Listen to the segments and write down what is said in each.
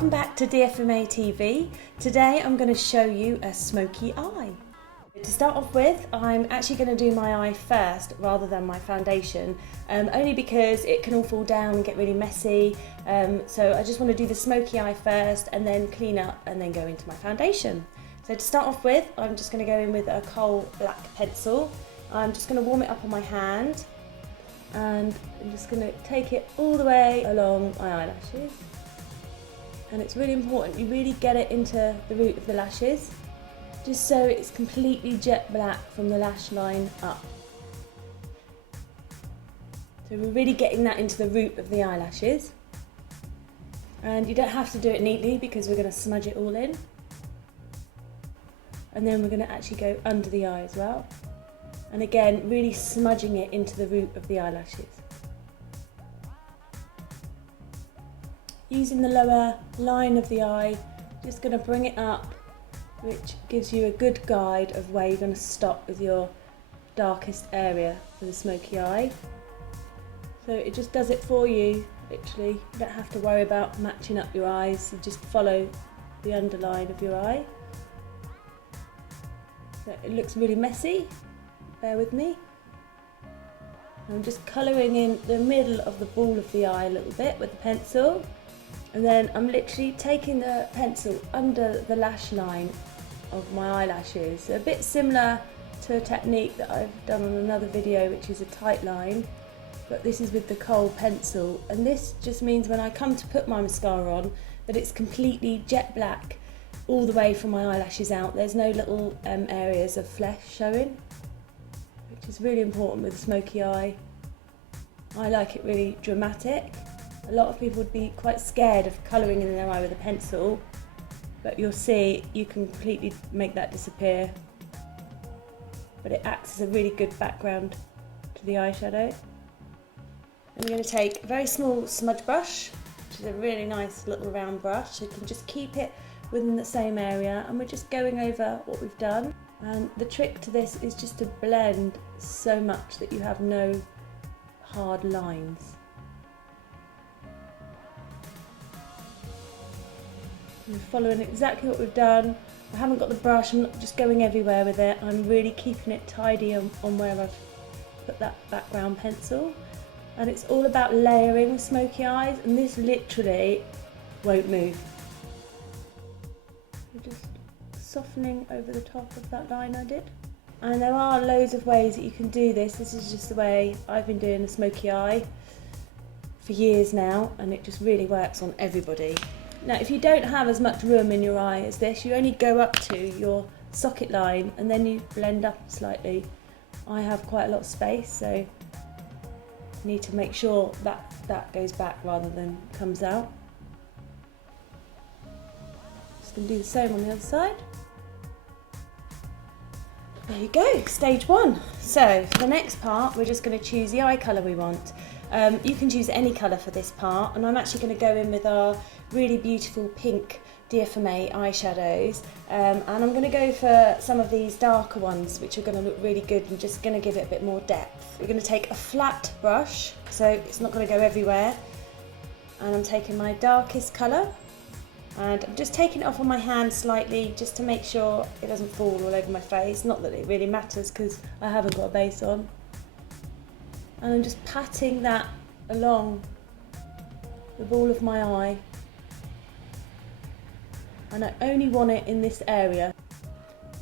Welcome back to DFMA TV. Today I'm going to show you a smoky eye. To start off with, I'm actually going to do my eye first rather than my foundation, only because it can all fall down and get really messy. So I just want to do the smoky eye first and then clean up and then go into my foundation. So to start off with, I'm just going to go in with a coal black pencil. I'm just going to warm it up on my hand and I'm just going to take it all the way along my eyelashes. And it's really important you really get it into the root of the lashes, just so it's completely jet black from the lash line up. So we're really getting that into the root of the eyelashes. And you don't have to do it neatly because we're going to smudge it all in. And then we're going to actually go under the eye as well. And again, really smudging it into the root of the eyelashes. Using the lower line of the eye, just going to bring it up, which gives you a good guide of where you're going to stop with your darkest area for the smoky eye. So it just does it for you, literally. You don't have to worry about matching up your eyes, you just follow the underline of your eye. So it looks really messy, bear with me. I'm just colouring in the middle of the ball of the eye a little bit with the pencil. And then I'm literally taking the pencil under the lash line of my eyelashes. So a bit similar to a technique that I've done on another video, which is a tight line, but this is with the kohl pencil. And this just means when I come to put my mascara on, that it's completely jet black all the way from my eyelashes out. There's no little areas of flesh showing, which is really important with a smoky eye. I like it really dramatic. A lot of people would be quite scared of colouring in their eye with a pencil, but you'll see you can completely make that disappear. But it acts as a really good background to the eyeshadow. I'm going to take a very small smudge brush, which is a really nice little round brush, so you can just keep it within the same area, and we're just going over what we've done. And the trick to this is just to blend so much that you have no hard lines. We're following exactly what we've done. I haven't got the brush, I'm not just going everywhere with it. I'm really keeping it tidy on where I've put that background pencil. And it's all about layering with smoky eyes, and this literally won't move. We're just softening over the top of that line I did. And there are loads of ways that you can do this. This is just the way I've been doing a smoky eye for years now, and it just really works on everybody. Now, if you don't have as much room in your eye as this, you only go up to your socket line and then you blend up slightly. I have quite a lot of space, so you need to make sure that that goes back rather than comes out. Just going to do the same on the other side. There you go, stage one. So for the next part, we're just going to choose the eye colour we want. You can choose any colour for this part, and I'm actually going to go in with our really beautiful pink DFMA eyeshadows, and I'm going to go for some of these darker ones which are going to look really good and just going to give it a bit more depth. We're going to take a flat brush, so it's not going to go everywhere, and I'm taking my darkest colour and I'm just taking it off on my hand slightly just to make sure it doesn't fall all over my face. Not that it really matters because I haven't got a base on. And I'm just patting that along the ball of my eye, and I only want it in this area,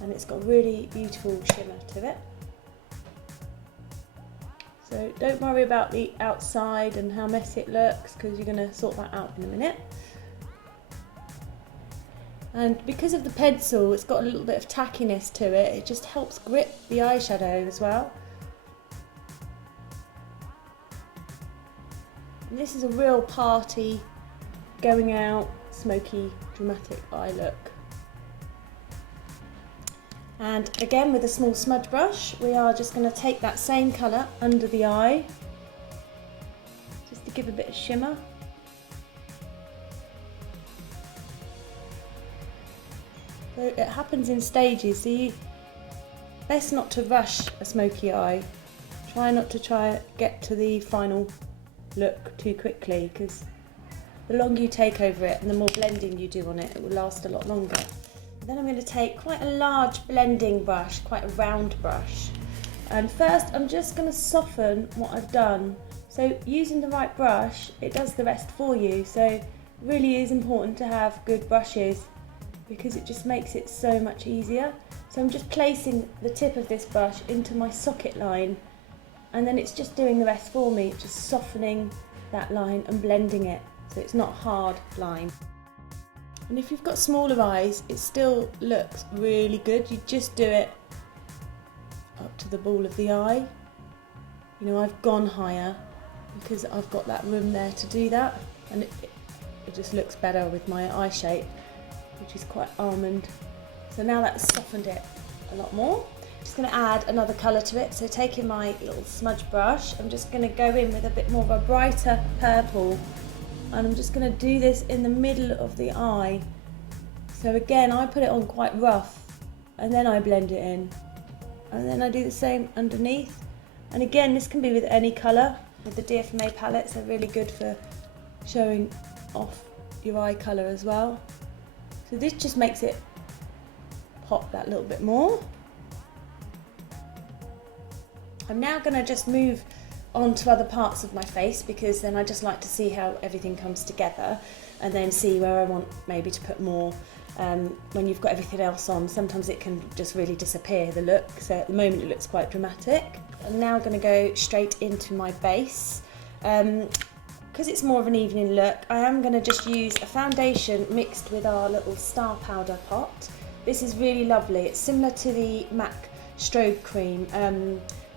and it's got really beautiful shimmer to it. So don't worry about the outside and how messy it looks, because you're going to sort that out in a minute. And because of the pencil, it's got a little bit of tackiness to it. It just helps grip the eyeshadow as well. And this is a real party, going out, smoky, dramatic eye look. And again, with a small smudge brush, we are just going to take that same colour under the eye, just to give a bit of shimmer. So it happens in stages, so best not to rush a smoky eye. Try not to get to the final look too quickly, because the longer you take over it and the more blending you do on it, it will last a lot longer. Then I'm going to take quite a large blending brush, quite a round brush. And first I'm just going to soften what I've done. So using the right brush, it does the rest for you. So it really is important to have good brushes because it just makes it so much easier. So I'm just placing the tip of this brush into my socket line, and then it's just doing the rest for me, just softening that line and blending it so it's not a hard line. And if you've got smaller eyes, it still looks really good. You just do it up to the ball of the eye. You know, I've gone higher because I've got that room there to do that, and it just looks better with my eye shape, which is quite almond. So now that's softened it a lot more. Just going to add another colour to it. So taking my little smudge brush, I'm just going to go in with a bit more of a brighter purple, and I'm just going to do this in the middle of the eye. So again, I put it on quite rough and then I blend it in, and then I do the same underneath. And again, this can be with any colour. With the DFMA palettes, they're really good for showing off your eye colour as well. So this just makes it pop that little bit more. I'm now going to just move on to other parts of my face, because then I just like to see how everything comes together and then see where I want maybe to put more. When you've got everything else on, sometimes it can just really disappear, the look. So at the moment it looks quite dramatic. I'm now going to go straight into my base. Because it's more of an evening look, I am going to just use a foundation mixed with our little star powder pot. This is really lovely. It's similar to the MAC strobe cream,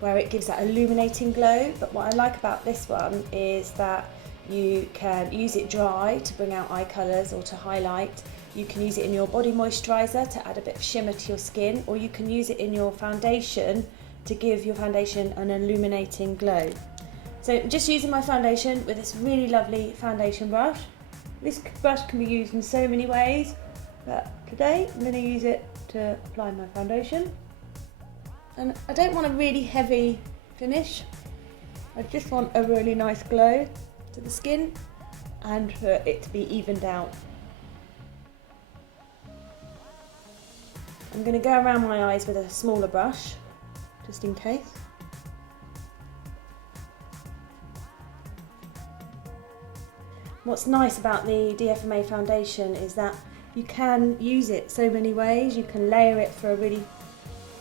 where it gives that illuminating glow, but what I like about this one is that you can use it dry to bring out eye colours or to highlight. You can use it in your body moisturiser to add a bit of shimmer to your skin, or you can use it in your foundation to give your foundation an illuminating glow. So just using my foundation with this really lovely foundation brush. This brush can be used in so many ways, but today I'm going to use it to apply my foundation. And I don't want a really heavy finish, I just want a really nice glow to the skin and for it to be evened out. I'm going to go around my eyes with a smaller brush, just in case. What's nice about the DFMA foundation is that you can use it so many ways. You can layer it for a really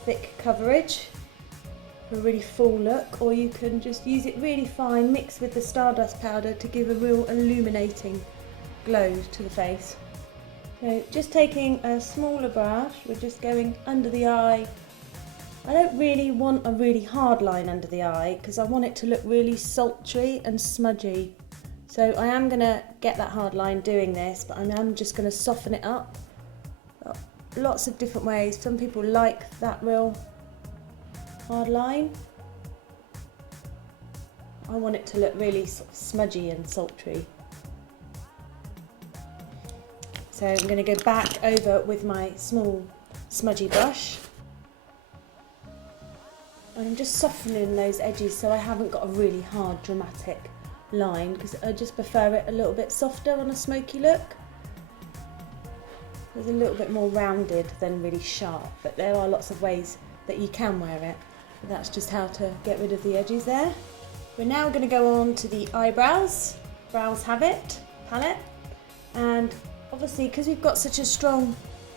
thick coverage, for a really full look, or you can just use it really fine, mixed with the stardust powder to give a real illuminating glow to the face. So just taking a smaller brush, we're just going under the eye. I don't really want a really hard line under the eye because I want it to look really sultry and smudgy. So I am going to get that hard line doing this, but I am just going to soften it up. Lots of different ways. Some people like that real hard line. I want it to look really sort of smudgy and sultry. So I'm going to go back over with my small smudgy brush. And I'm just softening those edges so I haven't got a really hard dramatic line, because I just prefer it a little bit softer on a smoky look. It's a little bit more rounded than really sharp, but there are lots of ways that you can wear it. But that's just how to get rid of the edges there. We're now going to go on to the eyebrows. Brows Have It palette, and obviously because we've got such a strong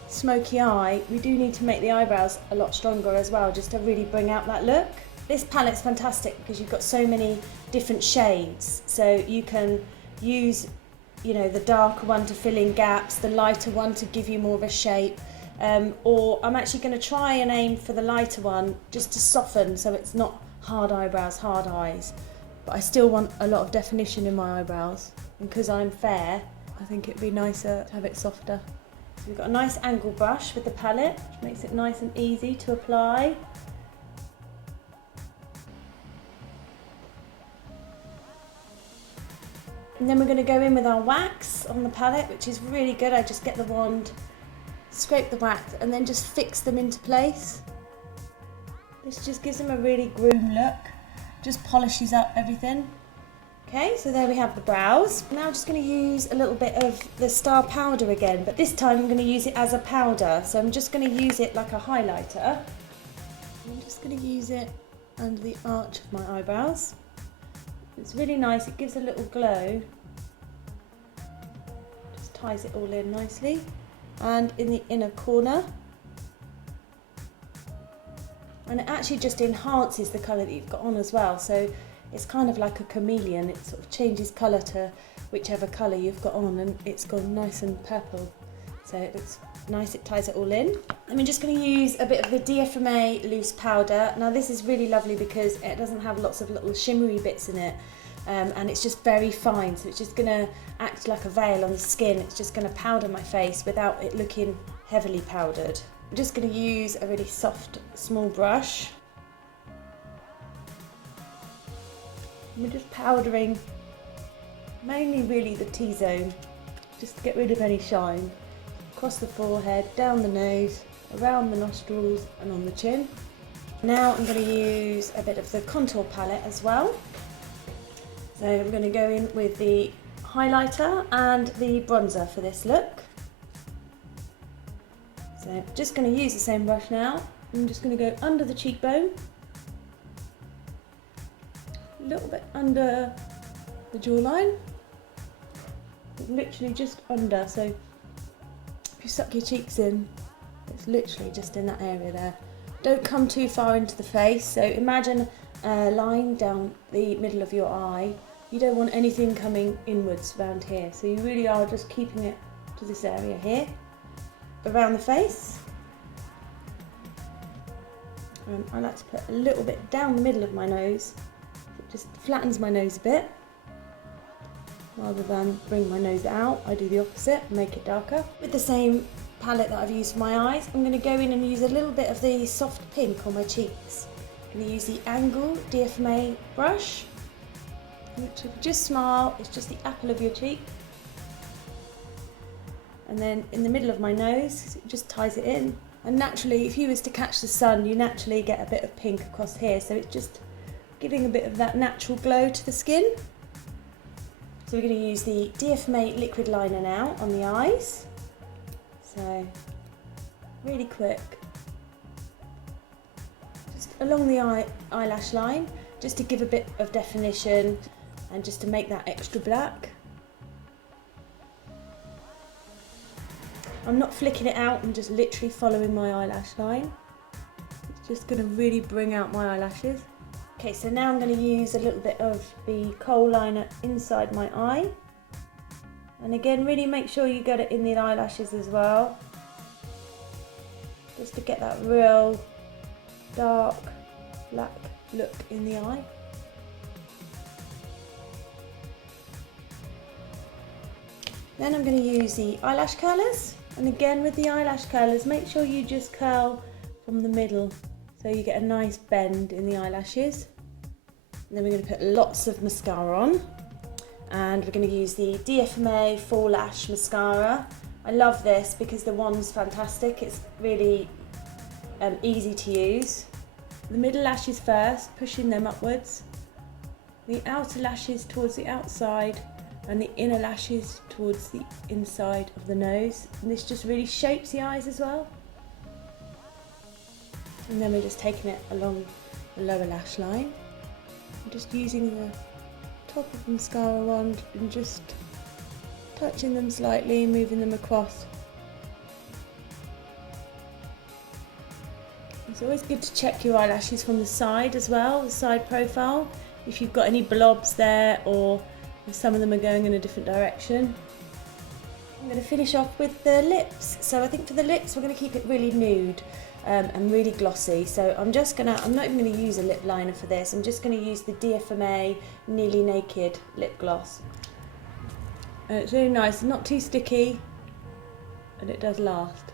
smoky eye, we do need to make the eyebrows a lot stronger as well, just to really bring out that look. This palette's fantastic because you've got so many different shades, so you can use, you know, the darker one to fill in gaps, the lighter one to give you more of a shape, or I'm actually going to try and aim for the lighter one just to soften so it's not hard eyebrows, hard eyes, but I still want a lot of definition in my eyebrows, and because I'm fair I think it'd be nicer to have it softer. So we've got a nice angle brush with the palette, which makes it nice and easy to apply. And then we're going to go in with our wax on the palette, which is really good. I just get the wand, scrape the wax, and then just fix them into place. This just gives them a really groomed look, just polishes up everything. Okay, so there we have the brows. Now I'm just going to use a little bit of the star powder again, but this time I'm going to use it as a powder. So I'm just going to use it like a highlighter. I'm just going to use it under the arch of my eyebrows. It's really nice, it gives a little glow. Just ties it all in nicely. And in the inner corner. And it actually just enhances the colour that you've got on as well. So it's kind of like a chameleon, it sort of changes colour to whichever colour you've got on, and it's gone nice and purple. So it looks nice, it ties it all in. And we're just going to use a bit of the DFMA loose powder. Now this is really lovely because it doesn't have lots of little shimmery bits in it, and it's just very fine, so it's just going to act like a veil on the skin. It's just going to powder my face without it looking heavily powdered. I'm just going to use a really soft small brush. We're just powdering mainly really the T-zone, just to get rid of any shine. Across the forehead, down the nose, around the nostrils and on the chin. Now I'm going to use a bit of the contour palette as well. So I'm going to go in with the highlighter and the bronzer for this look. So I'm just going to use the same brush now. I'm just going to go under the cheekbone, a little bit under the jawline, literally just under. So if you suck your cheeks in, it's literally just in that area there. Don't come too far into the face. So imagine a line down the middle of your eye. You don't want anything coming inwards around here. So you really are just keeping it to this area here, around the face. I like to put a little bit down the middle of my nose. It just flattens my nose a bit. Rather than bring my nose out, I do the opposite and make it darker. With the same palette that I've used for my eyes, I'm going to go in and use a little bit of the soft pink on my cheeks. I'm going to use the Angle DFMA brush. Which, if you just smile, it's just the apple of your cheek. And then in the middle of my nose, it just ties it in. And naturally, if you was to catch the sun, you naturally get a bit of pink across here. So it's just giving a bit of that natural glow to the skin. So we're going to use the DFMA liquid liner now on the eyes. So really quick. Just along the eyelash line, just to give a bit of definition and just to make that extra black. I'm not flicking it out, I'm just literally following my eyelash line. It's just going to really bring out my eyelashes. Okay, so now I'm going to use a little bit of the kohl liner inside my eye. And again, really make sure you get it in the eyelashes as well. Just to get that real dark black look in the eye. Then I'm going to use the eyelash curlers. And again, with the eyelash curlers, make sure you just curl from the middle so you get a nice bend in the eyelashes. And then we're going to put lots of mascara on. And we're going to use the DFMA Full Lash Mascara. I love this because the wand's fantastic. It's really easy to use. The middle lashes first, pushing them upwards. The outer lashes towards the outside and the inner lashes towards the inside of the nose. And this just really shapes the eyes as well. And then we're just taking it along the lower lash line. I'm just using the top of the mascara wand and just touching them slightly, moving them across. It's always good to check your eyelashes from the side as well, the side profile, if you've got any blobs there or if some of them are going in a different direction. I'm going to finish off with the lips. So I think for the lips we're going to keep it really nude and really glossy. So I'm not even going to use a lip liner for this. I'm just going to use the DFMA Nearly Naked lip gloss. And it's really nice, not too sticky, and it does last.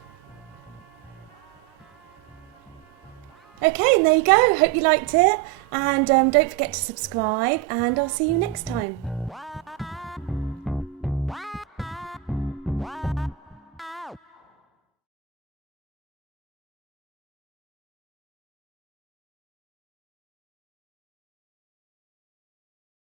Okay, and there you go. Hope you liked it, and don't forget to subscribe, and I'll see you next time.